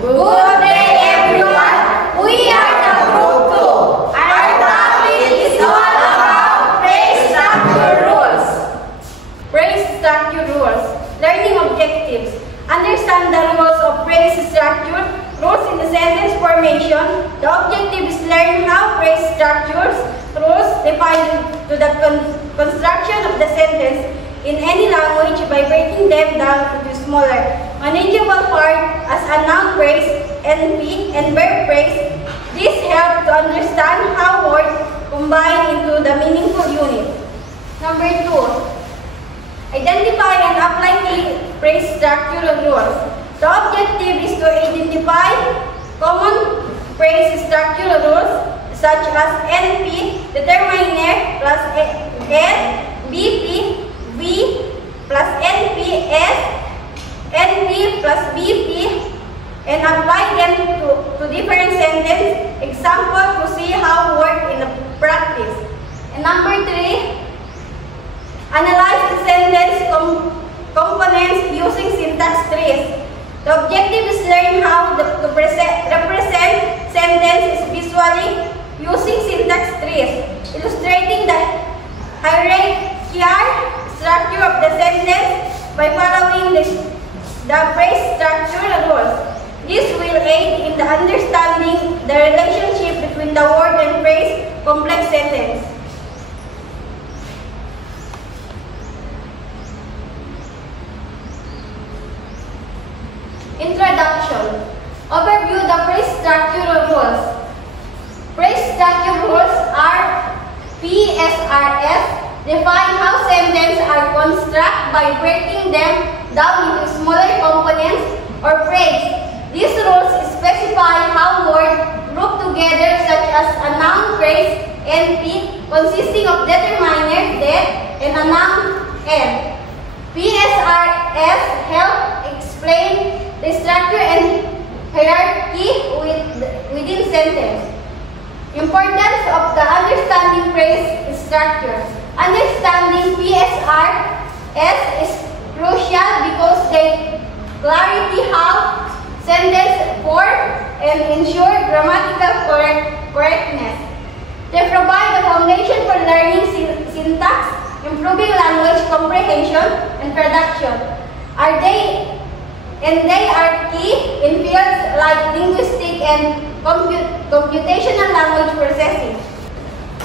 Good day, everyone. We are the Group 2. Our topic is all about phrase structure rules. Phrase structure rules. Learning objectives. Understand the rules of phrase structure. Rules in the sentence formation. The objective is learn how phrase structures rules define to the construction of the sentence in any language by breaking them down into smaller, manageable parts as a noun phrase, NP, and verb phrase. This helps to understand how words combine into the meaningful unit. Number 2. Identify and apply phrase structural rules. The objective is to identify common phrase structural rules such as NP, determiner plus N, BP, V plus NP, S, NP plus BP, and apply them to different sentences. Example to see how work in the practice. And number 3, analyze the sentence components using syntax trees. The objective is learn how to represent sentences visually using syntax trees, illustrating the hierarchical structure of the sentence by following the phrase structure rules. This will aid in the understanding the relationship between the word and phrase complex sentence. Introduction. Overview the phrase structural rules. Phrase structure rules are PSRS. Define how sentences are constructed by breaking them down into smaller components or phrase. These rules specify how words group together such as a noun phrase NP consisting of determiner that and a noun N. PSRS help explain the structure and hierarchy within sentence. Importance of the understanding phrase structure. Understanding PSRS is crucial because they clarify how sentence form and ensure grammatical correctness. They provide a foundation for learning syntax, improving language comprehension and production. They are key in fields like linguistic and computational language processing.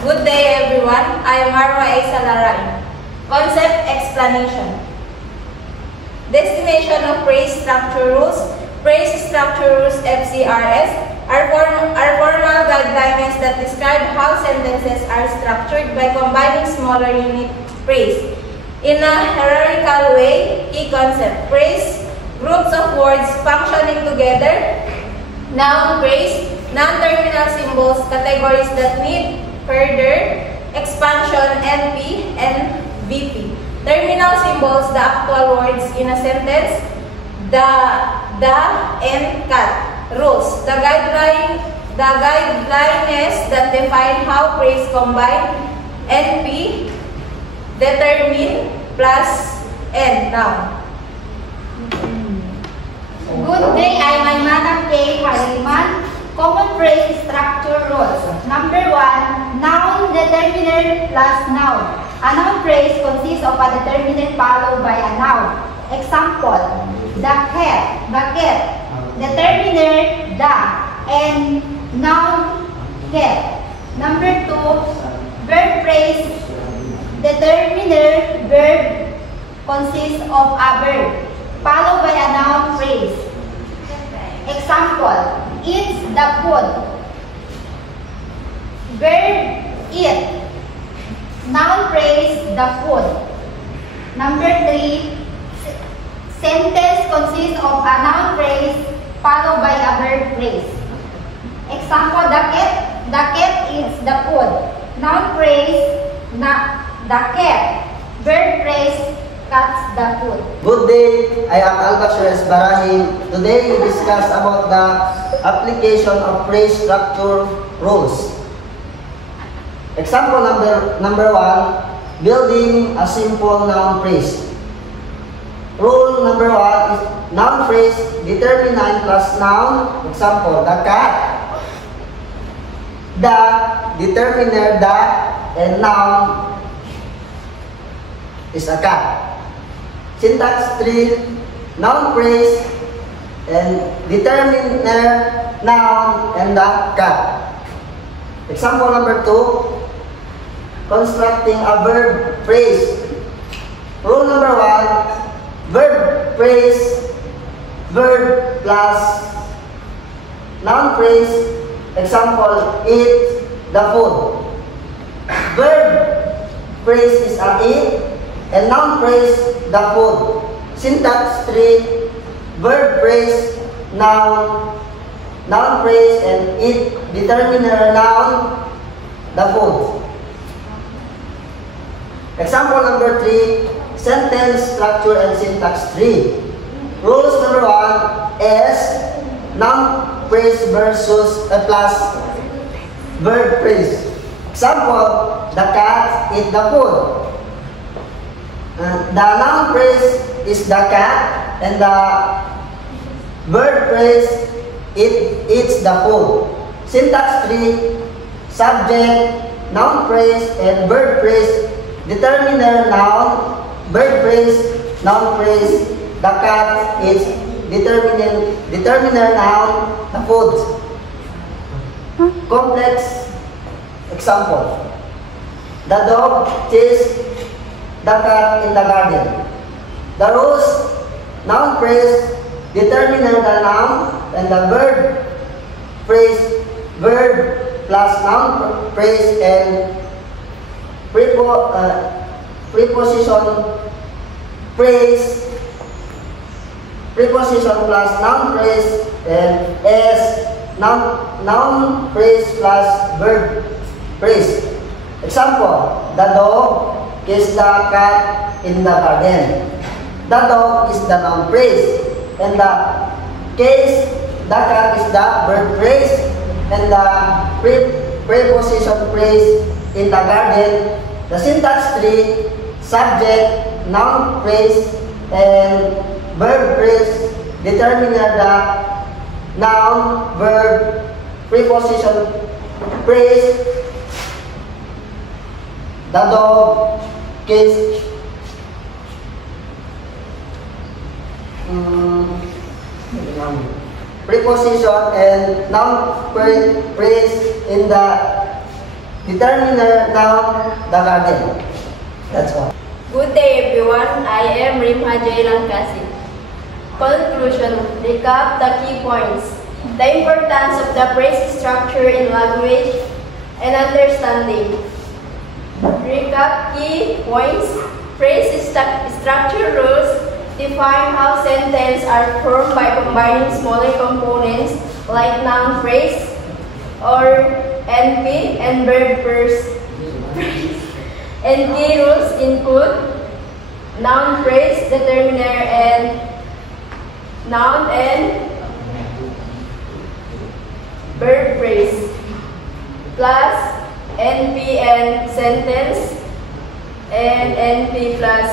Good day, everyone. I am Marwa A. Salarain. Concept explanation. Destination of phrase structure rules. Phrase structure rules (FCRS) are formal guidelines that describe how sentences are structured by combining smaller unit phrase in a hierarchical way. Key concept: phrase, groups of words functioning together, noun phrase, non-terminal symbols, categories that need further expansion, NP and VP. Terminal symbols, the actual words in a sentence, the, and cat. Rules, the guidelines that define how phrase combine, NP, determine, plus, N, noun. Good day, I am Madam K. Hariman. Common phrase structure rules. Number 1, noun determiner plus noun. A noun phrase consists of a determiner followed by a noun. Example, the cat, determiner the, and noun cat. Number 2, verb phrase, determiner verb consists of a verb followed by a noun phrase. Example, eats the food. Verb eat. Noun phrase, the food. Number 3, sentence consists of a noun phrase followed by a verb phrase. Example, the cat eats the food. Noun phrase, the cat. Verb phrase, cuts the food. Good day, I am Albaceres Barahim. Today we discuss about the application of phrase structure rules. Example number 1, building a simple noun phrase. Rule number 1 is noun phrase determinant plus noun. Example, the cat. The, determiner the, and noun is a cat. Syntax 3, noun phrase and determiner, noun, and the cat. Example number 2, constructing a verb phrase. Rule number 1, verb phrase, verb plus noun phrase. Example, eat the food. Verb phrase is a eat, and noun phrase the food. Syntax 3, verb phrase, noun, noun phrase, and eat, determiner, noun, the food. Example number 3, sentence structure and syntax 3. Rules number 1 is noun phrase versus plus verb phrase. Example, the cat eat the food. The noun phrase is the cat, and the verb phrase it eats the food. Syntax 3, subject, noun phrase, and verb phrase, determiner, noun, verb phrase, noun phrase, the cat eats, determiner, noun, the food. Complex example. The dog chased the cat in the garden. The rules, noun phrase, determiner the noun, and the verb phrase, verb plus noun phrase, and preposition phrase, preposition plus noun phrase, and S, noun phrase plus verb phrase. Example, the dog kissed the cat in the garden. The dog is the noun phrase, and the kiss the cat is the verb phrase, and the preposition phrase in the garden. The syntax 3, subject, noun phrase, and verb phrase, determiner the noun, verb, preposition phrase, the dog kissed, preposition and noun phrase in the determiner, noun, the garden. That's all. Good day everyone, I am Rimha J. Langkasi. Conclusion, recap the key points. The importance of the phrase structure in language and understanding. Recap key points. Phrase structure rules define how sentences are formed by combining smaller components like noun phrase or NP and verb phrase. And key rules include noun phrase, determiner, and noun and verb phrase, plus NP and sentence, and NP plus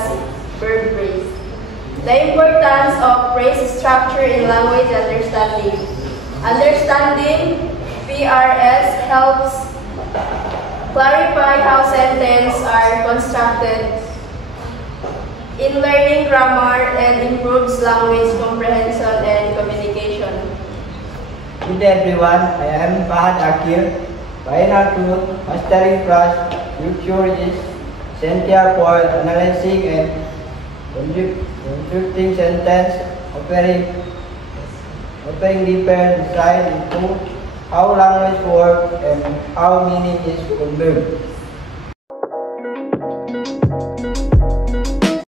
verb phrase. The importance of phrase structure in language understanding. Understanding PRS helps clarify how sentences are constructed in learning grammar and improves language comprehension and communication. Good day everyone, I am Fahad Akil. Final tool, mastering class, future is Cynthia for analyzing and constructing sentence, offering deeper insight into how language works and how meaning is conveyed.